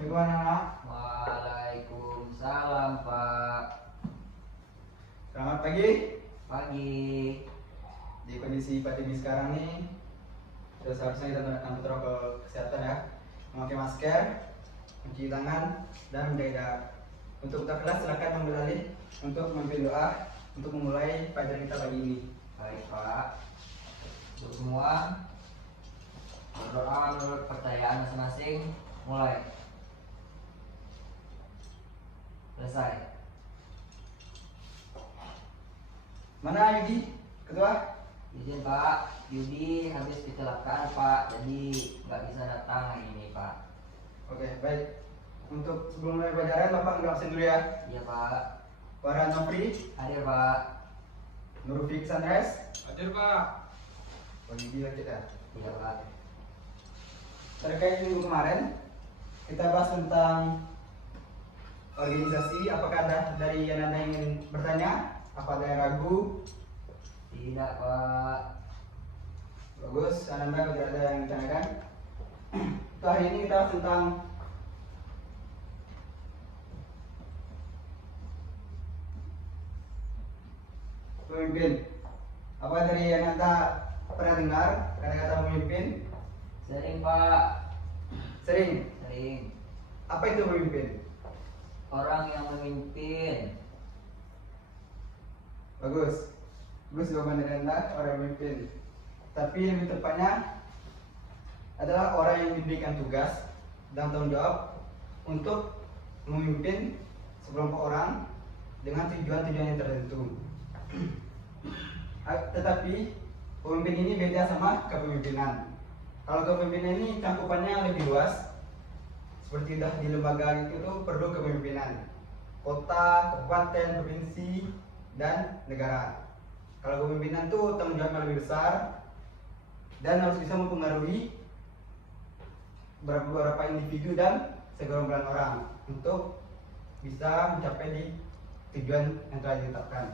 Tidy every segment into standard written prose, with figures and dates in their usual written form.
Gimana nak? Waalaikumsalam Pak. Selamat pagi. Pagi. Di kondisi pandemi sekarang nih, sudah seharusnya kita menerapkan protokol kesehatan ya, memakai masker, mencuci tangan, dan menjaga jarak. Untuk kita kelas silakan mengambil alih untuk memimpin doa untuk memulai pelajaran kita pagi ini. Baik Pak. Untuk semua berdoa menurut percayaan masing-masing. Mulai. Selesai. Mana Yudi, ketua? Izin Pak, Yudi habis kecelakaan Pak, jadi nggak bisa datang hari ini Pak. Oke, baik. Untuk sebelum mulai pelajaran, Bapak nggak absen dulu ya. Iya Pak. Farhan Nofri, Hadir Pak. Nurfik Sunrise, Hadir Pak. Yudi lagi ya. Iya Pak. Terkait minggu kemarin, kita bahas tentang organisasi. Apakah ada dari yang Anda ingin bertanya? Apa ada yang ragu? Tidak Pak. Bagus, Ananda tidak ada yang ditanyakan. Untuk hari ini kita bahas tentang pemimpin. Apa dari yang Anda pernah dengar kata-kata pemimpin? Sering Pak. Sering. Sering. Apa itu pemimpin? Orang yang memimpin. Bagus. Bagus jawaban dari Anda, orang yang memimpin. Tapi lebih tepatnya adalah orang yang diberikan tugas dan tanggung jawab untuk memimpin sekelompok orang dengan tujuan-tujuan yang tertentu. Tetapi pemimpin ini beda sama kepemimpinan. Kalau kepemimpinan ini cakupannya lebih luas. Seperti dah di lembaga itu perlu kepemimpinan kota, kabupaten, provinsi, dan negara. Kalau kepemimpinan itu tanggung jawabnya lebih besar dan harus bisa mempengaruhi beberapa individu dan segerombolan orang untuk bisa mencapai di tujuan yang telah ditetapkan.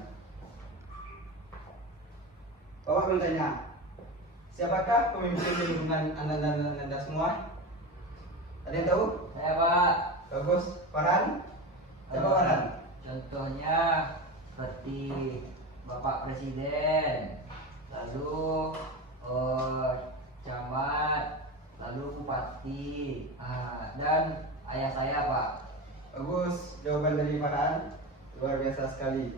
Bapak bertanya, siapakah pemimpin di lingkungan Anda semua? Ada yang tahu? Saya Pak. Bagus. Farhan? Siapa Farhan? Contohnya seperti Bapak Presiden, lalu camat, lalu bupati, dan ayah saya Pak. Bagus. Jawaban dari Farhan luar biasa sekali.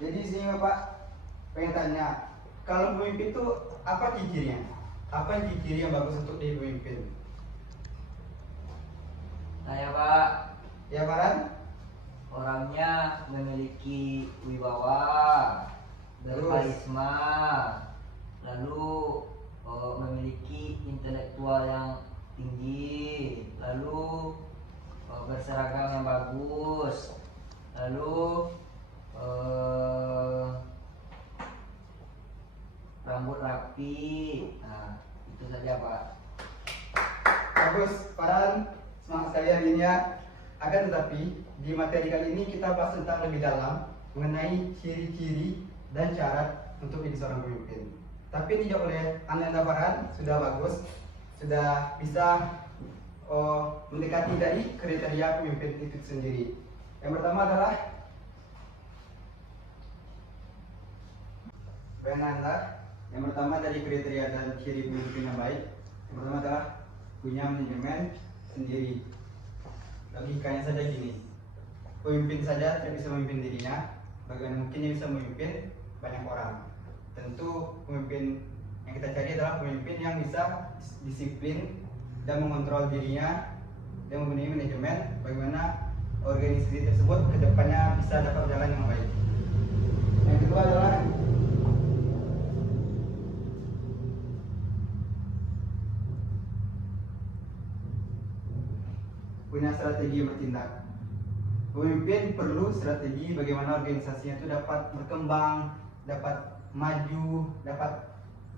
Jadi sini Bapak pengen tanya, kalau pemimpin itu apa cirinya? Apa ciri yang bagus untuk jadi pemimpin? Saya Pak, Ya Farhan? orangnya memiliki wibawa, berkarisma, lalu memiliki intelektual yang tinggi, lalu berseragam yang bagus, lalu rambut rapi. Nah, itu saja Pak. Bagus, Farhan. Semangat sekali hari ini ya. Akan tetapi di materi kali ini kita bahas tentang lebih dalam mengenai ciri-ciri dan syarat untuk menjadi seorang pemimpin. Tapi dijawab oleh Ananda Farhan sudah bagus, sudah bisa mendekati dari kriteria pemimpin itu sendiri. Yang pertama adalah Anda. Yang pertama dari kriteria dan ciri pemimpin yang baik. Yang pertama adalah punya manajemen sendiri. Logikanya saja gini, pemimpin saja tidak bisa memimpin dirinya, bagaimana mungkin dia bisa memimpin banyak orang? Tentu pemimpin yang kita cari adalah pemimpin yang bisa disiplin dan mengontrol dirinya dan mempunyai manajemen bagaimana organisasi tersebut kedepannya bisa dapat berjalan yang baik. Yang kedua adalah punya strategi bertindak. Pemimpin perlu strategi bagaimana organisasinya itu dapat berkembang, dapat maju, dapat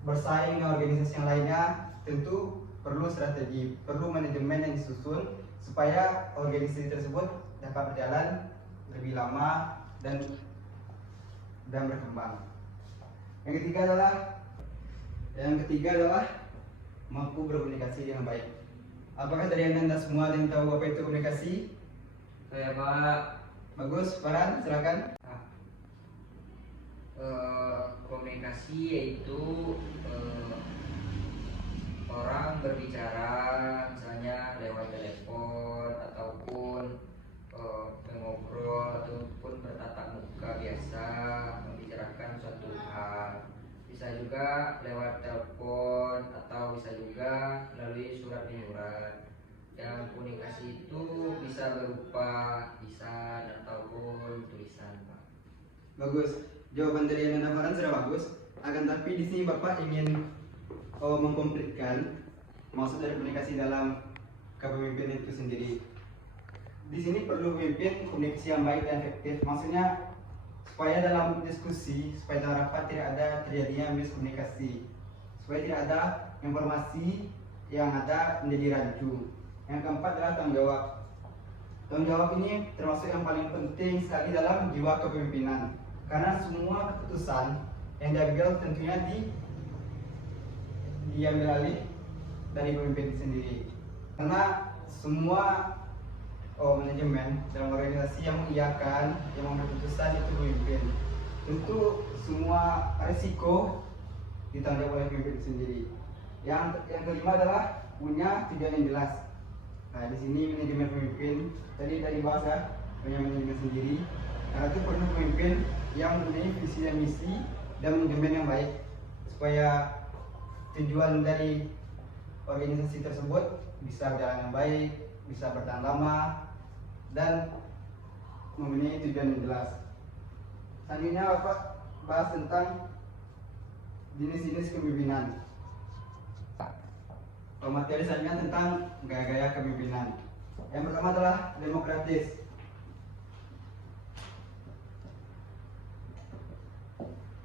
bersaing dengan organisasi yang lainnya. Tentu perlu strategi, perlu manajemen yang disusun supaya organisasi tersebut dapat berjalan lebih lama dan berkembang. Yang ketiga adalah mampu berkomunikasi dengan baik. Apakah dari anda semua ada yang tahu apa itu komunikasi? Saya Pak. Bagus, Farhan, silakan. Komunikasi yaitu orang berbicara misalnya lewat telepon ataupun mengobrol ataupun bertatap muka biasa membicarakan suatu hal. Bisa juga lewat telepon atau bisa juga melalui surat menyurat. Yang komunikasi itu bisa berupa lisan ataupun tulisan, Pak. Bagus. Jawaban dari anda Farhan sudah bagus. Akan tapi di sini Bapak ingin mengkomplitkan maksud dari komunikasi dalam kepemimpinan itu sendiri. Di sini perlu pemimpin komunikasi yang baik dan efektif. Maksudnya supaya dalam diskusi, supaya dalam rapat tidak ada terjadinya miskomunikasi, supaya tidak ada informasi yang ada menjadi rancu. Yang keempat adalah tanggung jawab. Tanggung jawab ini termasuk yang paling penting sekali dalam jiwa kepemimpinan, karena semua keputusan yang diambil tentunya diambil alih dari pemimpin sendiri. Karena semua manajemen dalam organisasi yang mengiyakan, yang mengambil keputusan itu pemimpin. Tentu semua risiko ditanggung oleh pemimpin sendiri. Yang kelima adalah punya tujuan yang jelas. Nah, di sini manajemen pemimpin tadi dari bahasa punya manajemen sendiri. Karena itu perlu pemimpin yang mempunyai visi dan misi dan manajemen yang baik supaya tujuan dari organisasi tersebut bisa berjalan yang baik, bisa bertahan lama, dan mempunyai tujuan yang jelas. Selanjutnya Bapak bahas tentang jenis-jenis kepemimpinan. Materi selanjutnya tentang gaya-gaya kepemimpinan. Yang pertama adalah demokratis.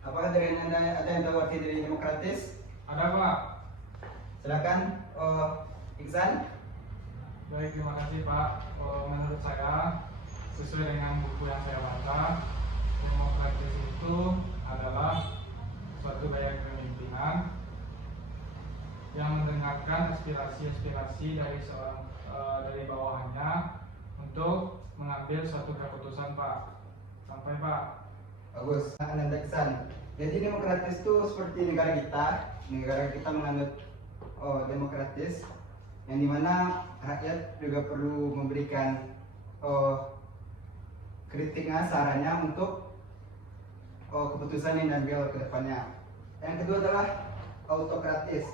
Apakah dari anda ada yang tahu arti dari demokratis? Ada Pak. Silakan, Iksan. Baik, terima kasih Pak. Menurut saya, sesuai dengan buku yang saya baca, demokratis itu adalah suatu gaya kepemimpinan yang mendengarkan aspirasi dari dari bawahannya untuk mengambil suatu keputusan, Pak. Sampai, Pak. Bagus, Ananda Iksan. Jadi demokratis itu seperti negara kita menganut demokratis, yang dimana rakyat juga perlu memberikan kritiknya, sarannya untuk keputusan yang diambil ke depannya. Yang kedua adalah autokratis.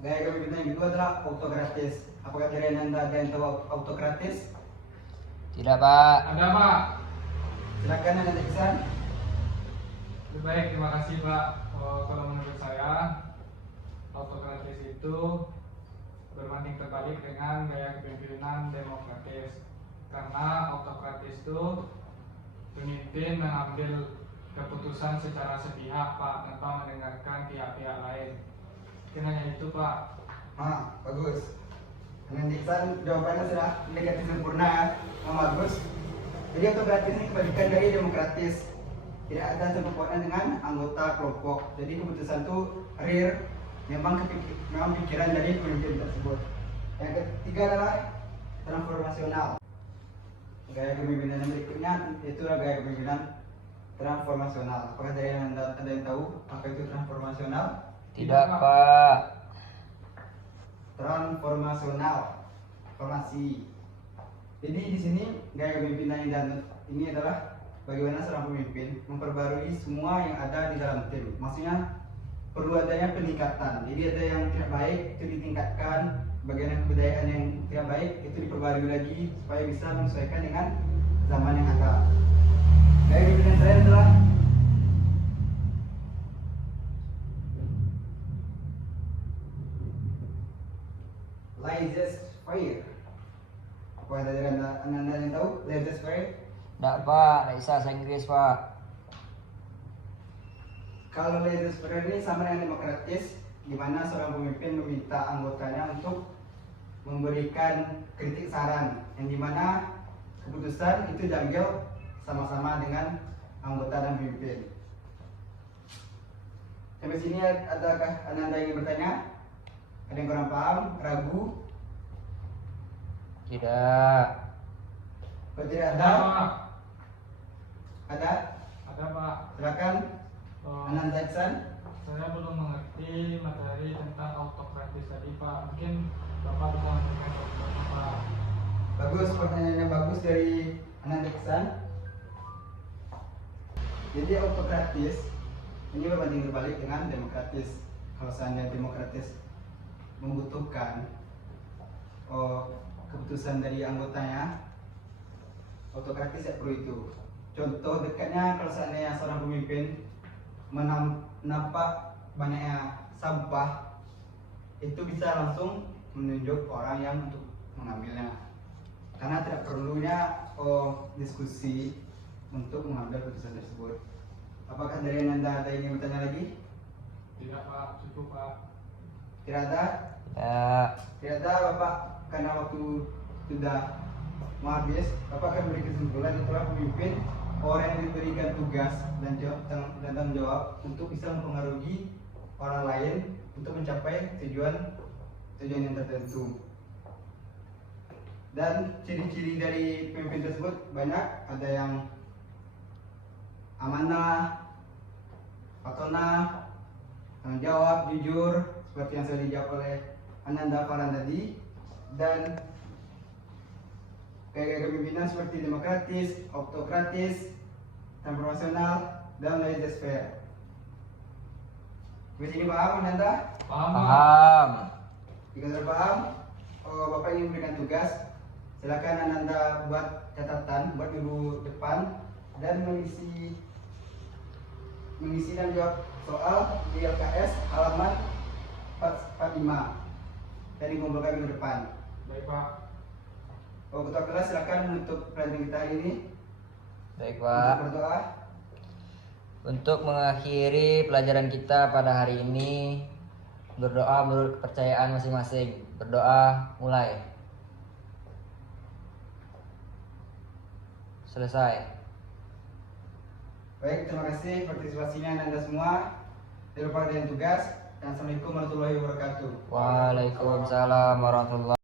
Gaya kepemimpinan yang kedua adalah autokratis. Apakah dari anda ada yang tahu autokratis? Tidak, Pak. Ada, Pak. Silakan Ananda Iksan. Baik, terima kasih Pak. Kalau menurut saya, autokratis itu berbanding terbalik dengan gaya kepemimpinan demokratis. Karena autokratis itu pemimpin mengambil keputusan secara sepihak, Pak, tanpa mendengarkan pihak-pihak lain. Hanya itu, Pak. Bagus. Ananda Iksan, jawabannya sudah mendekati sempurna ya. Bagus. Jadi autokratis ini kebalikan dari demokratis. Tidak ada sangkut dengan anggota kelompok. Jadi keputusan itu real, memang pikiran dari pemimpin tersebut. Yang ketiga adalah transformasional. Gaya kepemimpinan yang berikutnya itu adalah gaya kepemimpinan transformasional. Apakah dari anda ada yang tahu apa itu transformasional? Tidak, Pak. Transformasional, formasi. Jadi di sini gaya kepemimpinan yang ini adalah bagaimana seorang pemimpin memperbarui semua yang ada di dalam tim. Maksudnya perlu adanya peningkatan. Jadi ada yang tidak baik itu ditingkatkan, bagian kebudayaan yang tidak baik itu diperbarui lagi supaya bisa menyesuaikan dengan zaman yang ada. Gaya kepemimpinan saya adalah laissez-faire. Apa dari anda yang tahu laissez-faire? Tidak, Pak. Tidak bisa bahasa Inggris, Pak. Kalau laissez-faire ini sama dengan demokratis, di mana seorang pemimpin meminta anggotanya untuk memberikan kritik saran, yang dimana keputusan itu diambil sama-sama dengan anggota dan pemimpin. Sampai sini adakah Anda yang ingin bertanya? Ada yang kurang paham, ragu? Tidak. Kalau tidak Ada, ada, Pak. ada? Ada, Pak. Silakan Oh, Ananda Iksan. saya belum mengerti materi tentang autokratis tadi, Pak. Mungkin Bapak bisa memberikan jawabannya, Pak. Bagus, pertanyaannya bagus dari Ananda Iksan. Jadi autokratis ini berbanding terbalik dengan demokratis. Kalau seandainya demokratis membutuhkan keputusan dari anggotanya, autokratis tidak perlu itu. Contoh dekatnya kalau seandainya seorang pemimpin nampak banyaknya sampah, itu bisa langsung menunjuk orang yang untuk mengambilnya. Karena tidak perlunya diskusi untuk mengambil keputusan tersebut. Apakah dari Anda ada yang ingin bertanya lagi? Tidak, Pak. Cukup, Pak. Tidak ada? Ya. Tidak ada, Bapak. Karena waktu sudah mau habis, Bapak akan beri kesimpulan setelah pemimpin orang yang diberikan tugas dan tanggung jawab untuk bisa mempengaruhi orang lain untuk mencapai tujuan yang tertentu. Dan ciri-ciri dari pemimpin tersebut banyak, ada yang amanah, patona, tanggung jawab, jujur, seperti yang sudah dijawab oleh Ananda Farhan tadi, dan gaya kepemimpinan seperti demokratis, autokratis, transformasional, dan laissez-faire. Di sini paham Ananda? Paham, Pak? Paham. Jika sudah paham, Bapak ingin memberikan tugas, silakan Ananda buat catatan, buat dulu depan, dan mengisi dan jawab soal di LKS halaman 45 dan dikumpulkan minggu depan. Baik, Pak. Ketua kelas silakan menutup pelajaran kita hari ini. Baik, Untuk Pak. berdoa. Untuk mengakhiri pelajaran kita pada hari ini, berdoa menurut kepercayaan masing-masing. Berdoa mulai. Selesai. Baik, terima kasih partisipasinya Anda semua. Jangan lupa dengan tugas. Dan Assalamualaikum warahmatullahi wabarakatuh. Waalaikumsalam warahmatullahi